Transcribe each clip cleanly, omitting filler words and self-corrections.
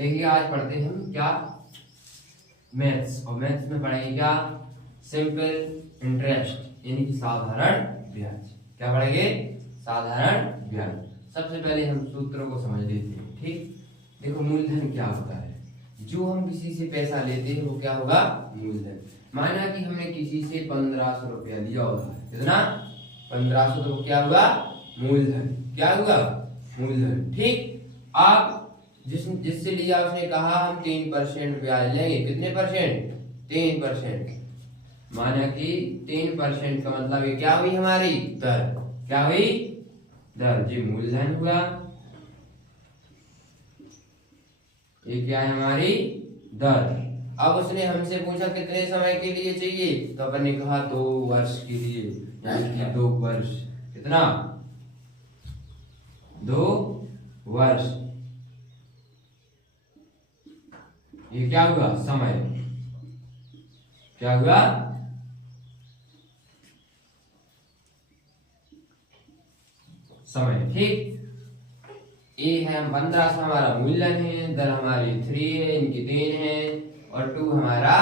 देखिए आज पढ़ते हैं हम क्या मैथ्स, और मैथ्स में पढ़ेंगे क्या सिंपल इंटरेस्ट यानी कि साधारण ब्याज। क्या पढ़ेंगे? साधारण ब्याज। सबसे पहले हम सूत्रों को समझ लेते हैं। ठीक, देखो मूलधन क्या होता है। जो हम किसी से पैसा लेते हैं वो क्या होगा? मूलधन। माना कि हमने किसी से 1500 रुपया लिया होगा, कितना? 1500, तो क्या हुआ? मूलधन। क्या हुआ? मूलधन। ठीक, आप जिससे लिया उसने कहा हम 3% ब्याज लेंगे। कितने परसेंट? 3%। माना कि 3% का मतलब ये क्या हुई? हमारी दर। क्या हुई? दर। जी मूलधन हुआ। ये क्या है? हमारी दर। अब उसने हमसे पूछा कितने समय के लिए चाहिए, तो अपन ने कहा 2 वर्ष के लिए, यानी कि 2 वर्ष। कितना? 2 वर्ष। ये क्या हुआ? समय। क्या हुआ? समय। ठीक, ए है 1500 हमारा मूलधन है, दर हमारी 3 है, इनकी 3 है, और 2 हमारा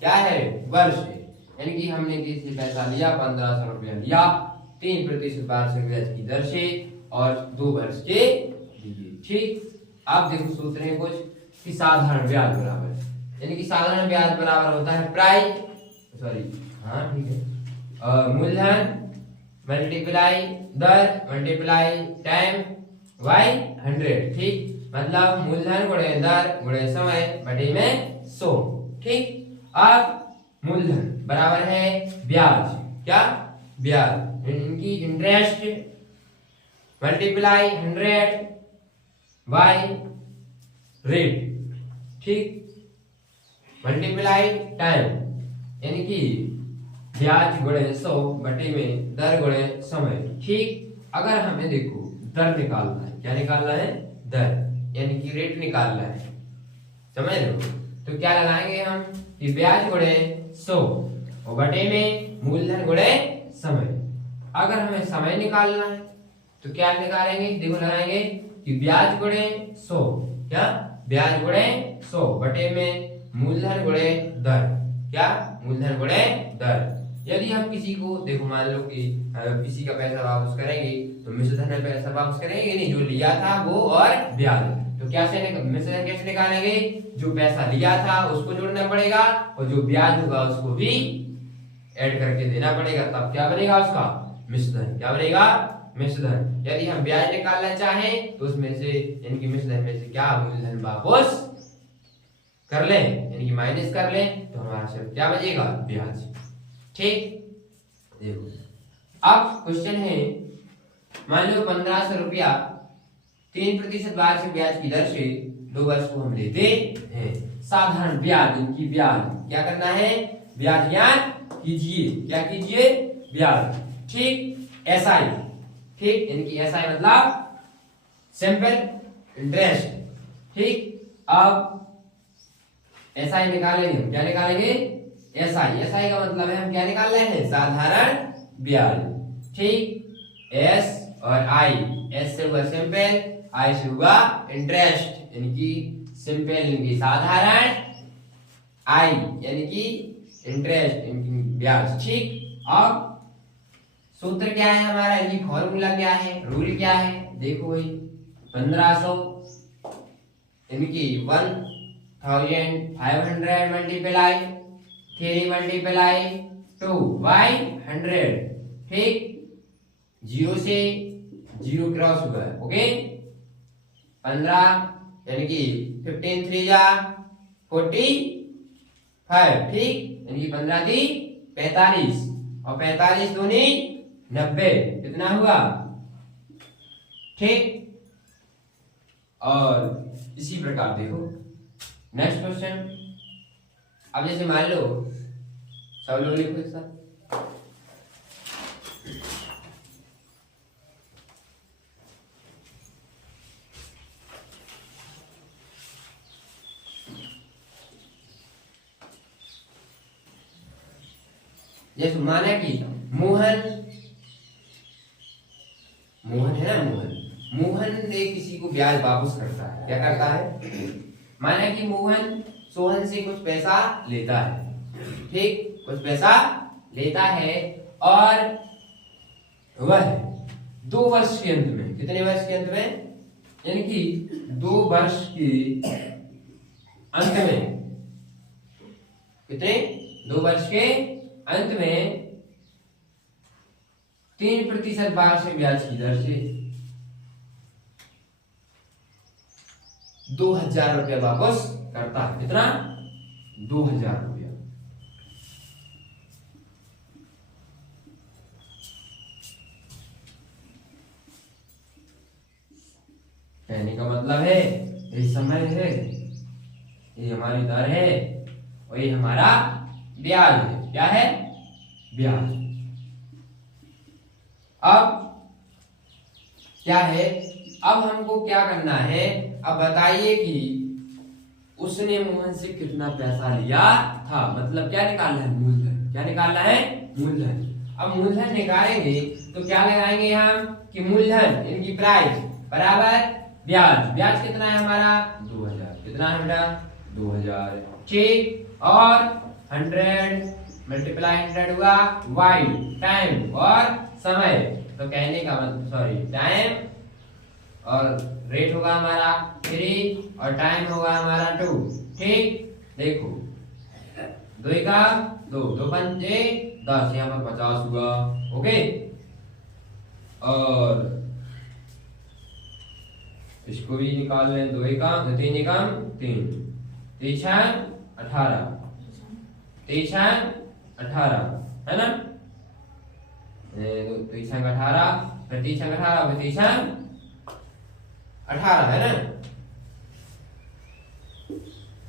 क्या है? वर्ष है। यानी कि हमने किसी से पैसा लिया, 1500 रुपया लिया, 3% वार्षिक ब्याज की दर से, और 2 वर्ष के लिए। ठीक, अब देखो सूत्र है कुछ कि साधारण ब्याज बराबर, यानी कि साधारण ब्याज बराबर होता है प्राइस, सॉरी हाँ ठीक है, मूलधन मल्टीप्लाई दर मल्टीप्लाई टाइम बाई 100। ठीक, मतलब मूलधन गुणे दर गुणे समय बटे में 100। ठीक, अब मूलधन बराबर है ब्याज। क्या? ब्याज। इनकी इंटरेस्ट मल्टीप्लाई 100 बाई रेट। ठीक, मल्टीप्लाई टाइम, यानी कि ब्याज गुणे 100 बटे में दर गुणे समय। ठीक, अगर हमें देखो दर निकालना है, क्या निकालना है? दर, यानी कि रेट निकालना है। समझ लो, तो क्या लगाएंगे हम कि ब्याज गुणे 100 और बटे में मूलधन गुणे समय। अगर हमें समय निकालना है तो क्या निकालेंगे? देखो लगाएंगे कि ब्याज गुणे 100, क्या? ब्याज गुणे 100 बटे में मूलधन गुणे दर। क्या? मूलधन गुणे दर। यदि हम किसी को देखो मान लो कि किसी का पैसा वापस करेंगे तो मिश्रधन में पैसा वापस करेंगे नहीं, जो लिया था वो और ब्याज। तो क्या से मिश्रधन कैसे निकालेंगे? जो पैसा लिया था उसको जोड़ना पड़ेगा और जो ब्याज होगा उसको भी ऐड करके देना पड़ेगा, तब क्या बनेगा उसका? मिश्रधन। क्या बनेगा? मिश्रधन। यदि हम ब्याज निकालना चाहें तो उसमें से इनकी मिश्रधन में से क्या मूलधन वापस कर लें, यानी कि माइनस कर लें, तो हमारा सिर्फ क्या बचेगा? ब्याज। ठीक, देखो अब क्वेश्चन है, मान लो 1500 रुपया 3% वार्षिक ब्याज की दर से 2 वर्ष को हम लेते हैं। साधारण ब्याज, इनकी ब्याज क्या करना है? ब्याज ज्ञात कीजिए। क्या कीजिए? ब्याज। ठीक, एसआई। ठीक, इनकी एसआई मतलब सिंपल इंटरेस्ट। ठीक, अब एसआई निकालेंगे हम। क्या निकालेंगे? एसआई। एसआई का मतलब है हम क्या निकाल रहे हैं? साधारण ब्याज। ठीक, एस और आई, एस से हुआ सिंपल, आई से हुआ इंटरेस्ट, यानी कि सिंपल इनकी साधारण, आई यानी कि इंटरेस्ट इनकी ब्याज। ठीक, अब सूत्र क्या है हमारा? ये फॉर्मूला क्या है? रूल क्या है? देखो भाई 1500 इनकी 1500 मल्टीप्लाई 3 मल्टीप्लाई 2 बाई 100। ठीक, 0 से 0 क्रॉस हुआ है। ओके, 15 यानी कि 15 3 जा 45। ठीक, यानी कि 15 दी 45 और 45 दूनी 90। कितना हुआ? ठीक, और इसी प्रकार देखो नेक्स्ट क्वेश्चन। अब जैसे मान लो, सब लोग लिखो एक साथ। जैसे माना कि मोहन है ना, मोहन ने किसी को ब्याज वापस करता है। क्या करता है? माना कि मोहन सोहन से कुछ पैसा लेता है, ठीक, कुछ पैसा लेता है और वह 2 वर्ष के अंत में, कितने वर्ष के अंत में, यानी कि 2 वर्ष के अंत में, कितने, 2 वर्ष के अंत में 3% वार्षिक ब्याज की दर से 2000 रुपया वापस करता है। कितना, 2000 रुपया। कहने का मतलब है ये समय है, ये हमारी दर है और ये हमारा ब्याज है। क्या है, ब्याज। अब क्या है, अब हमको क्या करना है, अब बताइए कि उसने मोहन से कितना पैसा लिया था, मतलब क्या निकालना है, मूलधन। क्या निकालना है, मूलधन। अब मूलधन निकालेंगे तो क्या लगाएंगे हम कि मूलधन इनकी प्राइस बराबर ब्याज। ब्याज कितना है हमारा, 2000। कितना है बेटा, 2000, ठीक। और 100 मल्टीप्लाई 100 हुआ वाई, टाइम और समय। तो कहने का मतलब, सॉरी, टाइम और रेट होगा हमारा 3 और टाइम होगा हमारा 2, ठीक। देखो 2 का 2, 2 पंजे 10, यहाँ पर 50 हुआ, ओके। और इसको भी निकाल लें, 2 का 3 एकम 3, 3 18, 3 18 है ना, 3 18, फिर 3 18, 3 18 है ना,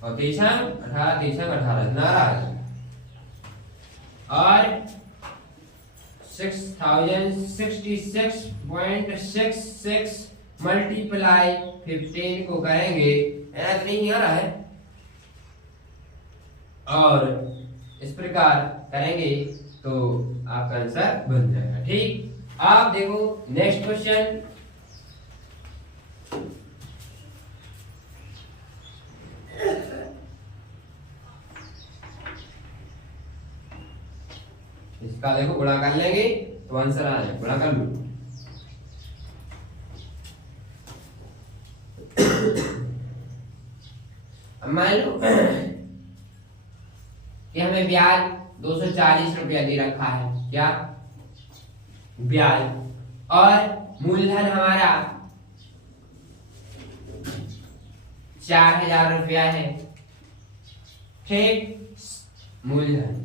और 3 18, 3 18 इतना रहा है। और 6066.66 मल्टीप्लाई 15 को करेंगे, इतना ही आ रहा है, और इस प्रकार करेंगे तो आपका आंसर बन जाएगा, ठीक। आप देखो नेक्स्ट क्वेश्चन, इसका देखो गुणा कर लेंगे तो आंसर आ जाएगा, गुणा कर लो। मान लो कि हमें ब्याज 240 रुपया दे रखा है, क्या, ब्याज, और मूलधन हमारा 4000 रुपया है, ठीक, मूलधन।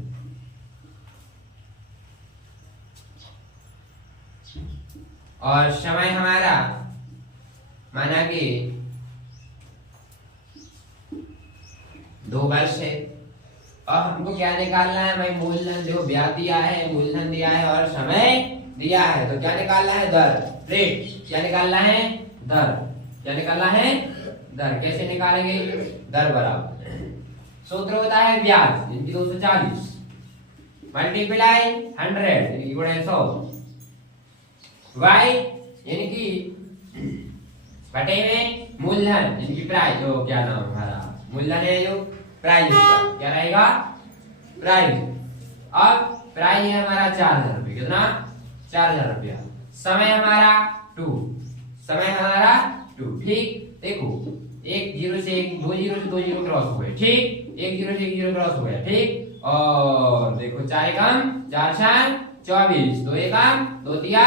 और समय हमारा माना कि 2 वर्ष है, और हमको क्या निकालना है भाई, मूलधन। देखो ब्याज दिया है, मूलधन दिया है और समय दिया है, तो क्या निकालना है, दर, रेट। क्या निकालना है, दर। क्या निकालना है, दर। कैसे निकालेंगे, दर बराबर सूत्र होता है ब्याज इनकी 240 मल्टीप्लाई 100 यानी गुणा 100 वाई यानी कि बटे में मूलधन इनकी प्राइस, तो क्या नाम हमारा मूलधन है जो प्राइस, क्या रहेगा, प्राइस। अब प्राइस है हमारा 4000 रुपये, कितना, 4000 रुपया। समय हमारा 2, समय हमारा 2, ठीक। देखो 1 0 से 1, 2 0 से 2 0 क्रॉस हो गए, ठीक, 1 0 से 1 0 क्रॉस हो गया, ठीक। और देखो 4 एकम 4 6 24, 2 एकम 2 तिया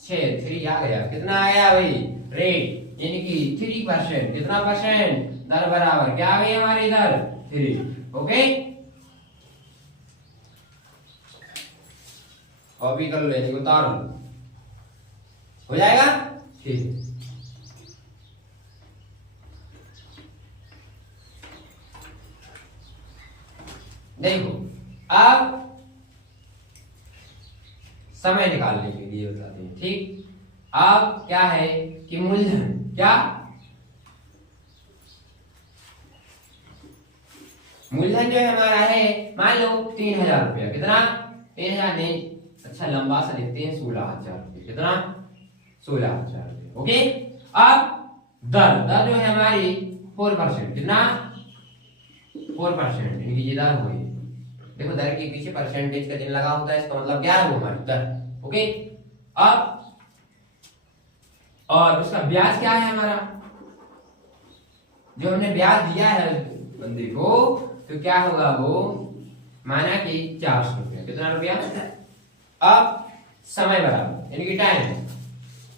6, 3 आ गया, कितना आया भाई, रेट यानी कि 3%। कितना परसेंट, दर बराबर क्या आ गई हमारी दर, 3, ओके। कॉपी कर लेने को, उतार लो, हो जाएगा, ठीक। देखो अब समय निकालने के लिए बताते हैं, ठीक। अब क्या है कि मूलधन, क्या, मूलधन जो है हमारा है, मान लो 3000 रुपया, कितना, 3000 नहीं, अच्छा लंबा सा लिखते हैं, 16000 रुपये, कितना, 16000 रुपये, ओके। अब दर, दर जो है हमारी 4%। कितना? 4%। इनकी ये दर हुई। देखो दर के पीछे परसेंटेज का चिन्ह लगा होता है, इसका मतलब क्या है? वो हमारी दर। ओके, अब और उसका ब्याज क्या है हमारा? जो हमने ब्याज दिया है बंदे को, तो क्या होगा वो? माना कि 400 रुपया। कितना रुपया? अब समय बराबर यानी कि टाइम,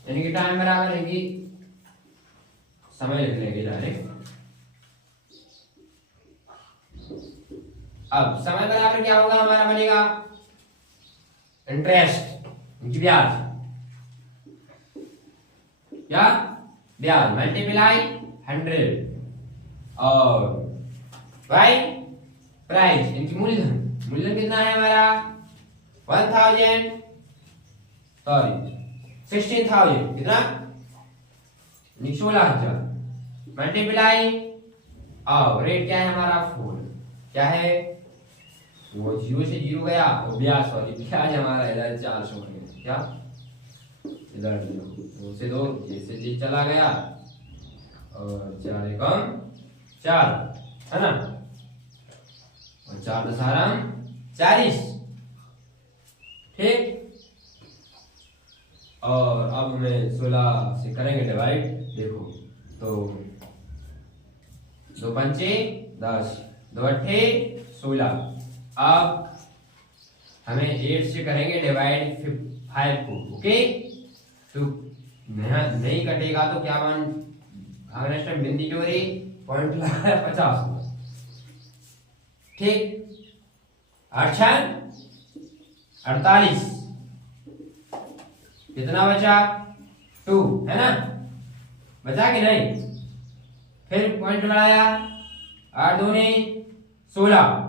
यानी कि टाइम बराबर यानी कि समय लिख लेंगे डायरेक्ट। अब समय बराबर क्या होगा हमारा? बनेगा इंटरेस्ट, ब्याज, क्या? ब्याज मल्टीप्लाई 100 और बाई प्राइस इनकी मूलधन। मूलधन कितना है हमारा? 1000 सॉरी 16,000। कितना? 16,000 मल्टीप्लाई और रेट क्या है हमारा? 4। क्या है वो? 0 से 0 गया और ब्याज सॉरी ब्याज हमारा इधर 400 हो गया। क्या? इधर 2 से 2 जैसे जी चला गया और 4 एकम 4 है ना, और 4 दशहरम 40। ठीक, और अब हमें 16 से करेंगे डिवाइड। देखो तो 2 पंचे 10, 2 अट्ठे 16। अब हमें 8 से करेंगे डिवाइड 5 को। ओके, तो नहीं कटेगा तो क्या मान? अगले टाइम बिंदी चोरी पॉइंट लगा 50। ठीक, 8 48। कितना बचा? 2 है ना, बचा कि नहीं? फिर पॉइंट बढ़ाया, 8 दूनी 16।